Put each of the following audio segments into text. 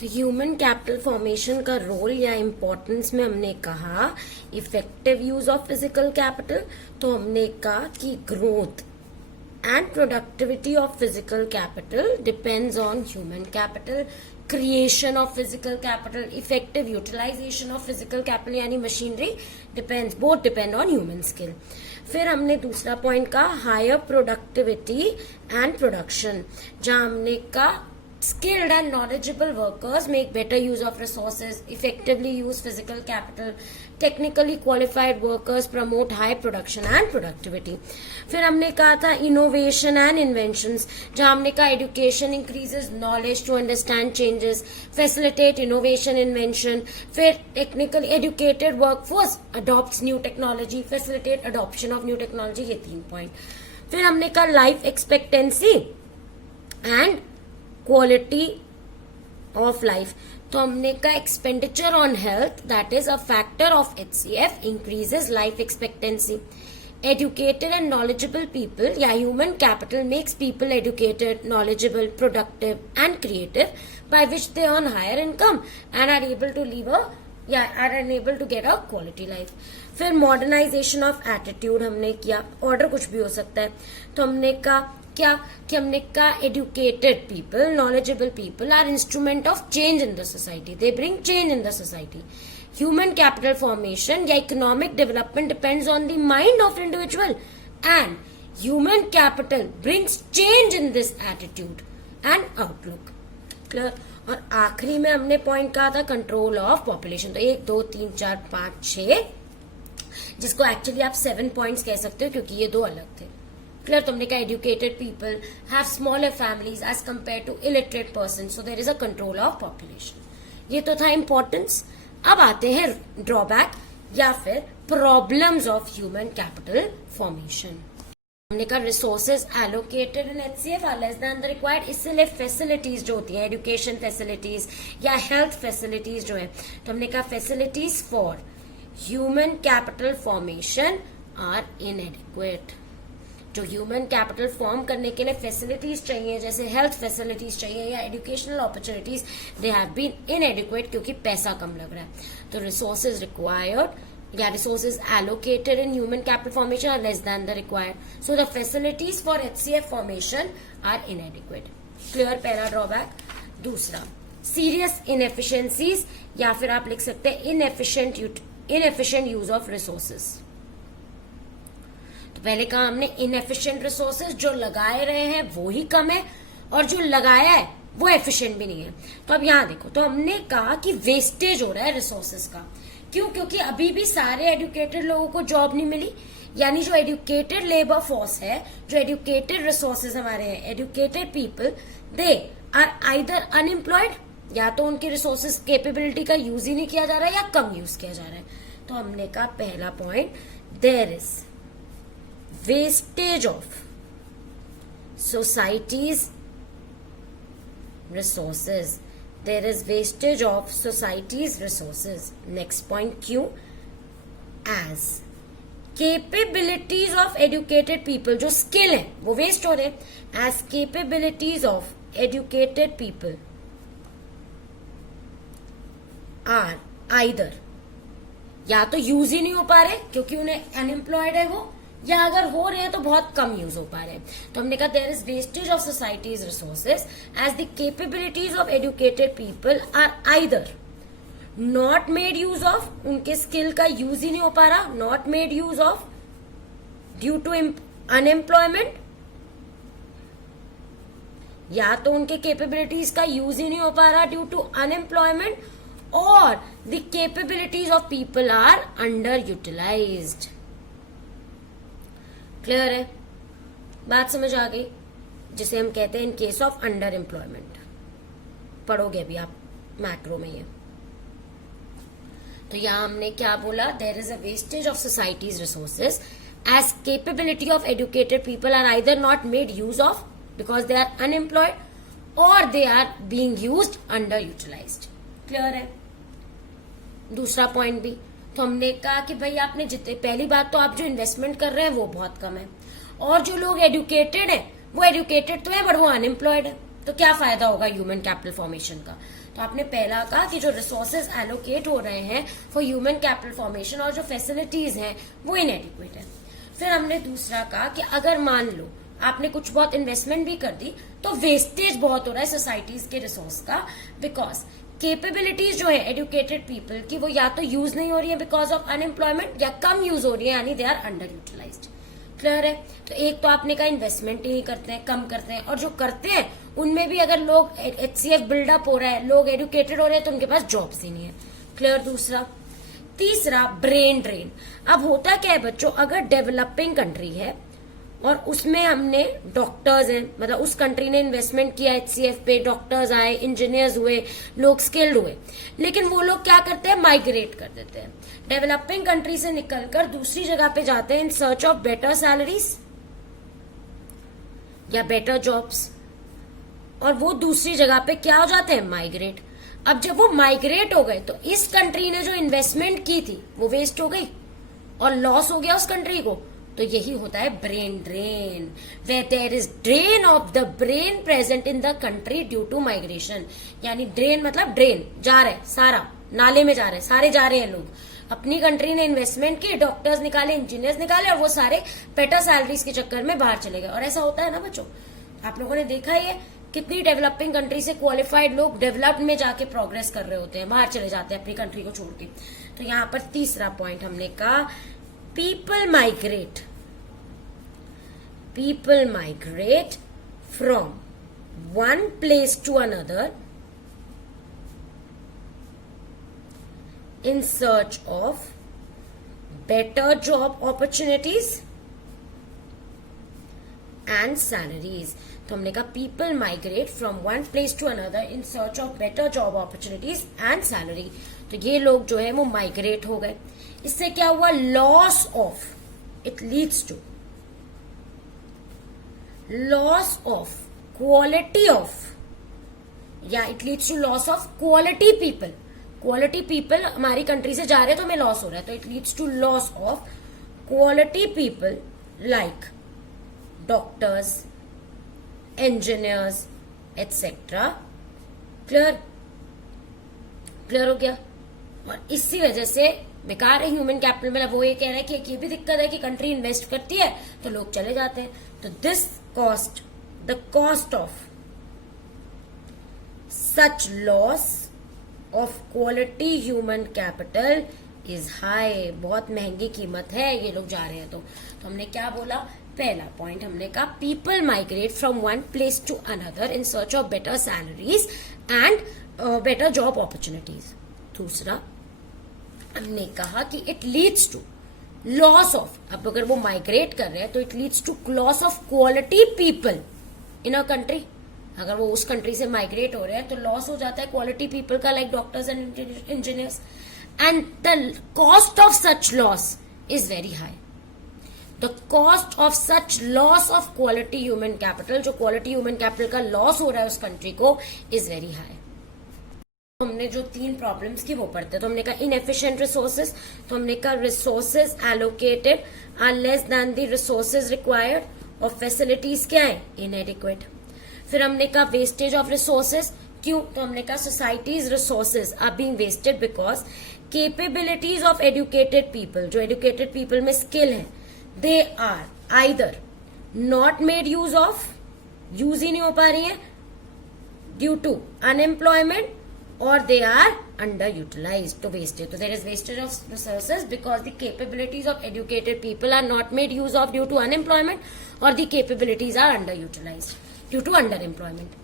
तो human capital formation का role या इम्पोर्टेंस में हमने कहा effective use of physical capital. तो हमने कहा कि growth and productivity of physical capital depends on human capital. Creation of physical capital, effective utilisation of physical capital यानी machinery both depend on human skill. फिर हमने दूसरा पॉइंट कहा higher productivity and production, जहां हमने कहा skilled and knowledgeable workers make better use of resources, effectively use physical capital, technically qualified workers promote high production and productivity। फिर हमने कहा था innovation and inventions, जहां हमने कहा education increases knowledge to understand changes, facilitate innovation invention। फिर technically educated workforce adopts new technology, facilitate adoption of new technology। ये 3 point. फिर हमने कहा life expectancy and quality of life. तो हमने कहा expenditure on health that is a factor of HCF increases life expectancy. Educated and knowledgeable people या human capital makes people educated, knowledgeable, productive and creative by which they earn higher income and are able to live or unable to get a quality life. फिर modernisation of attitude हमने किया, order कुछ भी हो सकता है। तो हमने कहा क्या कि हमने कहा educated people, knowledgeable people are instrument of change in the society, they bring change in the society. Human capital formation या economic development depends on the mind of individual and human capital brings change in this attitude and outlook. Clear. और आखिरी में हमने point कहा था control of population. तो 1 2 3 4 5 6, जिसको actually आप 7 पॉइंट्स कह सकते हो क्योंकि ये 2 अलग थे। क्लियर। तो हमने कहा educated people have smaller families as compared to illiterate person, so there is a control of population. ये तो था इंपॉर्टेंस। अब आते हैं ड्रॉबैक या फिर problems of human capital formation. हमने कहा resources allocated in HCF are less than the required. इसलिए फैसिलिटीज जो होती है, एजुकेशन फैसिलिटीज या हेल्थ फैसिलिटीज जो है, तो हमने कहा facilities for human capital formation are inadequate. जो ह्यूमन कैपिटल फॉर्म करने के लिए फैसिलिटीज चाहिए, जैसे हेल्थ फैसिलिटीज चाहिए या educational opportunities, they have been inadequate क्योंकि पैसा कम लग रहा है। तो रिसोर्सेज रिक्वायर्ड या resources allocated in human capital formation are less than the required, so the facilities for HCF formation are inadequate. Clear. पहला ड्रॉबैक। दूसरा सीरियस इनएफिशिएंसीज या फिर आप लिख सकते हैं इनएफिशिएंट यूज ऑफ रिसोर्सेज। तो पहले कहा हमने इनएफिशिएंट रिसोर्सेज, जो लगाए रहे हैं वो ही कम है और जो लगाया है वो एफिशिएंट भी नहीं है। तो अब यहां देखो, तो हमने कहा कि वेस्टेज हो रहा है रिसोर्सेज का। क्यों? क्योंकि अभी भी सारे एजुकेटेड लोगों को जॉब नहीं मिली, यानी जो एजुकेटेड लेबर फोर्स है, जो एजुकेटेड रिसोर्सेज हमारे हैं, educated people, they are either unemployed, या तो उनकी रिसोर्सेज कैपेबिलिटी का यूज ही नहीं किया जा रहा है या कम यूज किया जा रहा है। तो हमने कहा पहला point, there is wastage of society's resources. There is wastage of society's resources. Next point, Q, as capabilities of educated people, जो skill है वो वेस्ट हो रहे, as capabilities of educated people are either, या तो यूज ही नहीं हो पा रहे क्योंकि उन्हें अनएम्प्लॉयड है वो, या अगर हो रहे हैं तो बहुत कम यूज हो पा रहे हैं। तो हमने कहा there is wastage of society's resources as the capabilities of educated people are either not made use of, उनके स्किल का यूज ही नहीं हो पा रहा, not made use of due to unemployment, या तो उनके कैपेबिलिटीज का यूज ही नहीं हो पा रहा ड्यू टू अनएम्प्लॉयमेंट, और the capabilities of people are under utilised. Clear है? बात समझ आ गई? जिसे हम कहते हैं in case of underemployment, पढ़ोगे अभी आप मैक्रो में ये। तो यहां हमने क्या बोला, there is a wastage of society's resources as capability of educated people are either not made use of because they are unemployed और they are being used under utilised. Clear है? दूसरा पॉइंट भी, तो हमने कहा कि भाई आपने जितने, पहली बात तो आप जो इन्वेस्टमेंट कर रहे हैं वो बहुत कम है, और जो लोग एजुकेटेड हैं वो एजुकेटेड तो है बट वो अनएम्प्लॉयड है, तो क्या फायदा होगा ह्यूमन कैपिटल फॉर्मेशन का। तो आपने पहला कहा कि जो रिसोर्सेज एलोकेट हो रहे हैं फॉर ह्यूमन कैपिटल फॉर्मेशन और जो फैसिलिटीज हैं वो इनएडिक्वेट है। फिर हमने दूसरा कहा कि अगर मान लो आपने कुछ बहुत इन्वेस्टमेंट भी कर दी तो वेस्टेज बहुत हो रहा है सोसाइटीज के रिसोर्स का, बिकॉज कैपेबिलिटीज जो है एजुकेटेड पीपल की वो या तो यूज नहीं हो रही है बिकॉज ऑफ अनएम्प्लॉयमेंट या कम यूज हो रही है, यानी they are under utilised. Clear है? तो एक तो आपने कहा इन्वेस्टमेंट ही नहीं करते हैं, कम करते हैं, और जो करते हैं उनमें भी अगर लोग HCF बिल्डअप हो रहा है, लोग एजुकेटेड हो रहे हैं तो उनके पास जॉब्स ही नहीं है। क्लियर? दूसरा। तीसरा ब्रेन ड्रेन। अब होता क्या है बच्चों, अगर डेवलपिंग कंट्री है और उसमें हमने डॉक्टर्स हैं, मतलब उस कंट्री ने इन्वेस्टमेंट किया HCF पे, डॉक्टर्स आए, इंजीनियर्स हुए, लोग स्किल्ड हुए, लेकिन वो लोग क्या करते हैं, माइग्रेट कर देते हैं, डेवलपिंग कंट्री से निकलकर दूसरी जगह पे जाते हैं इन सर्च ऑफ बेटर सैलरीज या बेटर जॉब्स, और वो दूसरी जगह पे क्या हो जाते हैं, माइग्रेट। अब जब वो माइग्रेट हो गए तो इस कंट्री ने जो इन्वेस्टमेंट की थी वो वेस्ट हो गई और लॉस हो गया उस कंट्री को। तो यही होता है brain drain, where there is drain of the brain present in the country due to migration. यानी ड्रेन मतलब ड्रेन, जा रहा है सारा, नाले में जा रहे हैं, सारे जा रहे हैं लोग। अपनी कंट्री ने इन्वेस्टमेंट की, डॉक्टर्स निकाले, इंजीनियर्स निकाले, और वो सारे बेटर सैलरीज के चक्कर में बाहर चले गए। और ऐसा होता है ना बच्चों, आप लोगों ने देखा ही है, कितनी डेवलपिंग कंट्री से क्वालिफाइड लोग डेवलप्ड में जाके प्रोग्रेस कर रहे होते हैं, बाहर चले जाते हैं अपनी कंट्री को छोड़ के। तो यहाँ पर तीसरा पॉइंट हमने कहा, people migrate from one place to another in search of better job opportunities and salaries। तो हमने कहा people migrate from one place to another in search of better job opportunities and salary। तो ये लोग जो है वो माइग्रेट हो गए, इससे क्या हुआ, loss of, it leads to loss of quality of, या it leads to loss of quality people. Quality people हमारी कंट्री से जा रहे हैं तो हमें लॉस हो रहा है, तो it leads to loss of quality people like doctors, engineers etcetera. Clear? Clear हो गया? और इसी वजह से बेकार है ह्यूमन कैपिटल में। वो ये कह रहा है कि एक ये भी दिक्कत है कि कंट्री इन्वेस्ट करती है तो लोग चले जाते हैं। तो this cost, the cost of such loss of quality human capital is high. बहुत महंगी कीमत है, ये लोग जा रहे हैं। तो हमने क्या बोला, पहला पॉइंट हमने कहा people migrate from one place to another in search of better salaries and better job opportunities. दूसरा हमने कहा कि it leads to loss of, अब अगर वो माइग्रेट कर रहे हैं तो it leads to loss of quality people in a country. अगर वो उस कंट्री से माइग्रेट हो रहे हैं तो लॉस हो जाता है क्वालिटी पीपल का, like doctors and engineers, and the cost of such loss is very high. The cost of such loss of quality human capital, जो क्वालिटी ह्यूमन कैपिटल का लॉस हो रहा है उस कंट्री को, इज वेरी हाई। हमने जो 3 प्रॉब्लम्स की वो पढ़ते, तो हमने कहा इनएफिशिएंट रिसोर्सेज, तो हमने कहा resources allocated are less than the required resources, और फैसिलिटीज क्या है, इनएडिक्वेट। फिर हमने कहा वेस्टेज ऑफ रिसोर्सेज, क्यों, तो हमने कहा society's resources are being wasted because capabilities of educated people, जो एजुकेटेड पीपल में स्किल है, they are either not made use of, use ही नहीं हो पा रही है due to unemployment, or they are underutilized, to wastage. So there is wastage of resources because the capabilities of educated people are not made use of due to unemployment, or the capabilities are underutilized due to underemployment.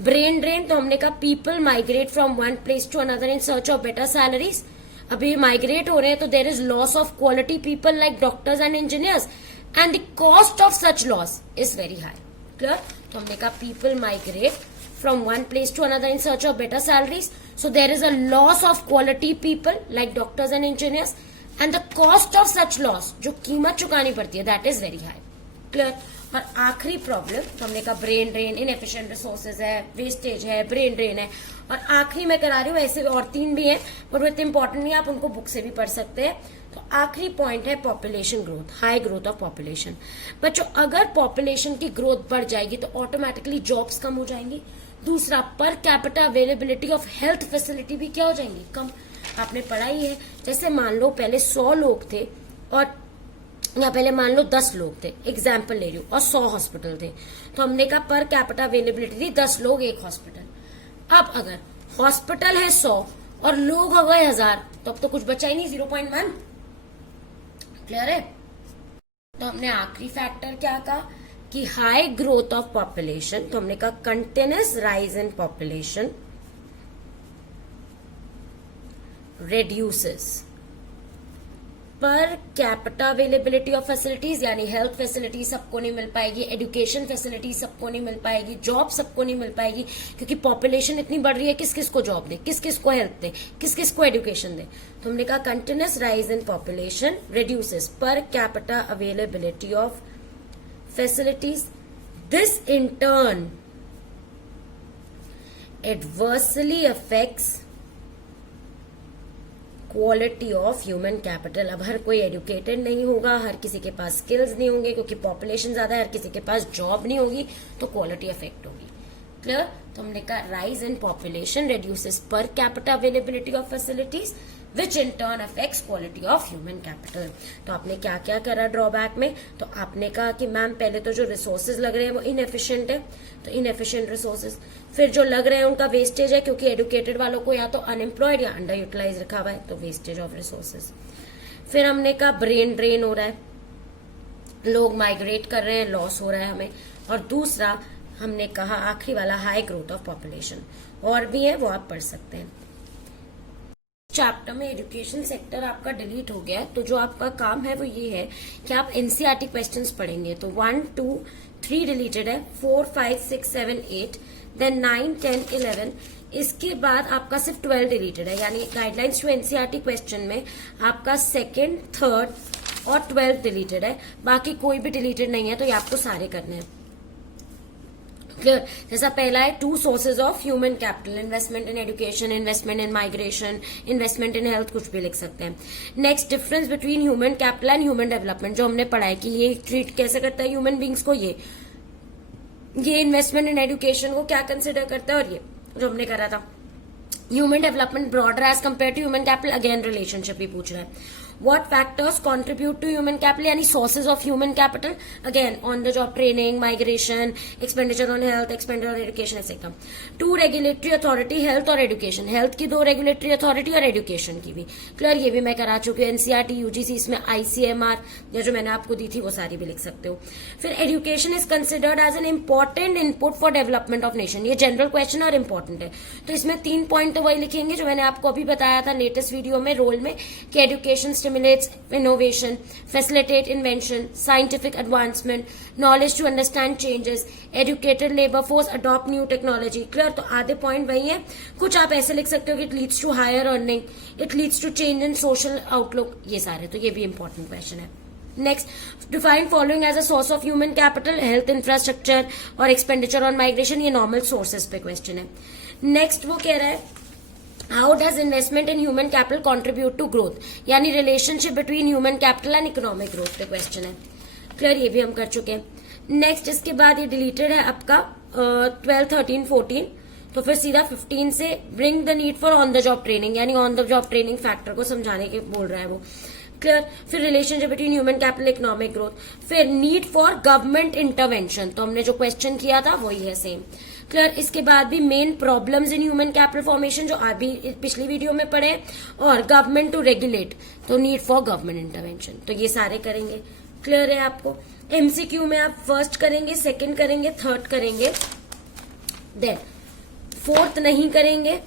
Brain drain, तो हमने कहा people migrate from one place to another in search of better salaries. अभी migrate हो रहे हैं तो there is loss of quality people like doctors and engineers, and the cost of such loss is very high. Clear? तो हमने कहा people migrate from one place to another in search of better salaries, so there is a loss of quality people like doctors and engineers, and the cost of such loss, जो कीमत चुकानी पड़ती है, that is very high. Clear? और आखिरी problem तो हमने कहा ब्रेन ड्रेन, इनएफिशिएंट रिसोर्सेज है, वेस्टेज है, ब्रेन ड्रेन है, और आखिरी मैं करा रही हूँ, ऐसे और 3 भी हैं पर वो इतने इंपॉर्टेंट नहीं है, आप उनको बुक से भी पढ़ सकते हैं। तो आखिरी पॉइंट है population growth, high growth of population. बच्चों अगर पॉपुलेशन की ग्रोथ बढ़ जाएगी तो ऑटोमेटिकली जॉब्स कम हो जाएंगी, दूसरा, per capita availability of health facility भी क्या हो जाएंगी, कम। आपने पढ़ा ही है, जैसे मान लो पहले 100 लोग थे और या पहले मान लो 10 लोग थे, एग्जाम्पल ले रही हूँ, और 100 हॉस्पिटल थे, तो हमने कहा पर कैपिटा अवेलेबिलिटी थी 10 लोग एक हॉस्पिटल। अब अगर हॉस्पिटल है 100 और लोग हो गए 1000, तो अब तो कुछ बचा ही नहीं, 0.1। क्लियर है? तो हमने आखिरी फैक्टर क्या कहा कि हाई ग्रोथ ऑफ पॉपुलेशन, तो हमने कहा continuous rise in population reduces per capita availability of facilities, यानी हेल्थ फैसिलिटी सबको नहीं मिल पाएगी, एजुकेशन फैसिलिटी सबको नहीं मिल पाएगी, जॉब सबको नहीं मिल पाएगी, क्योंकि पॉपुलेशन इतनी बढ़ रही है, किस किस को जॉब दे, किस किस को हेल्थ दे, किस किस को एजुकेशन दे। तो हमने कहा continuous rise in population reduces per capita availability of facilities. This in turn adversely affects quality of human capital. अब हर कोई एजुकेटेड नहीं होगा, हर किसी के पास स्किल्स नहीं होंगे, क्योंकि पॉपुलेशन ज्यादा है, हर किसी के पास जॉब नहीं होगी, तो क्वालिटी अफेक्ट होगी। क्लियर? तो हमने कहा rise in population reduces per capita availability of facilities which in turn affects quality of human capital. तो आपने क्या क्या करा ड्रॉबैक में, तो आपने कहा कि मैम पहले तो जो रिसोर्सेज लग रहे हैं वो इनएफिशिएंट है, तो इनएफिशिएंट रिसोर्सेज। फिर जो लग रहे हैं उनका वेस्टेज है, क्योंकि एजुकेटेड वालों को या तो अनएम्प्लॉयड या अंडर यूटिलाइज रखा हुआ है, तो वेस्टेज ऑफ रिसोर्सेज। फिर हमने कहा ब्रेन ड्रेन हो रहा है, लोग माइग्रेट कर रहे हैं, लॉस हो रहा है हमें। और दूसरा हमने कहा आखिरी वाला हाई ग्रोथ ऑफ पॉपुलेशन, और भी है वो आप पढ़ सकते हैं। चैप्टर में एजुकेशन सेक्टर आपका डिलीट हो गया है, तो जो आपका काम है वो ये है कि आप एनसीईआरटी क्वेश्चंस पढ़ेंगे। तो 1, 2, 3 डिलीटेड है, 4, 5, 6, 7, 8, देन 9, 10, 11। इसके बाद आपका सिर्फ 12 डिलीटेड है, यानी गाइडलाइंस टू एनसीईआरटी क्वेश्चन में आपका 2nd, 3rd और 12th डिलीटेड है, बाकी कोई भी डिलीटेड नहीं है, तो ये आपको सारे करने हैं। क्लियर? जैसा पहला है 2 sources of human capital, investment in education, investment in migration, investment in health, कुछ भी लिख सकते हैं। Next, difference between human capital and human development, जो हमने पढ़ा है कि ये ट्रीट कैसे करता है ह्यूमन बींग्स को, ये इन्वेस्टमेंट इन एजुकेशन को क्या कंसिडर करता है, और ये जो हमने करा था human development broader as compare to human capital, again relationship ही पूछ रहा है। What factors contribute to human capital, यानी sources of human capital, again on the job training, migration, expenditure on health, expenditure on education, etc. 2 regulatory authority, health और education, health की 2 regulatory authority और education की भी। Clear? ये भी मैं करा चुकी हूँ, एनसीईआरटी, यूजीसी, इसमें ICMR या जो मैंने आपको दी थी वो सारी भी लिख सकते हो। फिर education is considered as an important input for development of nation, ये जनरल क्वेश्चन और इम्पोर्टेंट है, तो इसमें 3 पॉइंट तो वही लिखेंगे जो मैंने आपको अभी बताया था लेटेस्ट वीडियो में रोल में, कि education stimulates innovation, facilitate invention, scientific advancement, knowledge to understand changes, educated labor force adopt new technology. Clear? तो आधे पॉइंट वही है, कुछ आप ऐसे लिख सकते हो कि it leads to higher earning, it leads to change in social outlook, ये सारे, तो ये भी important question है। Next, define following as a source of human capital, health infrastructure और एक्सपेंडिचर ऑन माइग्रेशन, ये नॉर्मल सोर्सेज पे क्वेश्चन है। नेक्स्ट वो कह रहा है how does investment in human capital contribute to growth, यानी relationship between human capital and economic growth पे क्वेश्चन है। क्लियर? ये भी हम कर चुके हैं। नेक्स्ट, इसके बाद ये डिलीटेड है आपका 12, 13, 14, तो फिर सीधा 15 से bring the need for on the job training, यानी on the job training factor को समझाने के बोल रहा है वो। क्लियर? फिर relationship between human capital economic growth, फिर नीड फॉर गवर्नमेंट इंटरवेंशन, तो हमने जो क्वेश्चन किया था वही है सेम। क्लियर? इसके बाद भी main problems in human capital formation जो अभी पिछली वीडियो में पढ़े, और गवर्नमेंट टू रेगुलेट, तो नीड फॉर गवर्नमेंट इंटरवेंशन, तो ये सारे करेंगे। क्लियर है आपको? एमसीक्यू में आप फर्स्ट करेंगे, सेकंड करेंगे, थर्ड करेंगे, देन 4th नहीं करेंगे,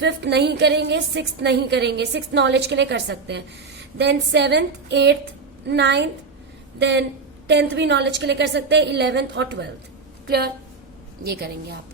5th नहीं करेंगे, 6th नहीं करेंगे, 6th नॉलेज के लिए कर सकते हैं, then 7th, 8th, 9th, then 10th भी नॉलेज के लिए कर सकते हैं, 11th और 12th। क्लियर? ये करेंगे आप।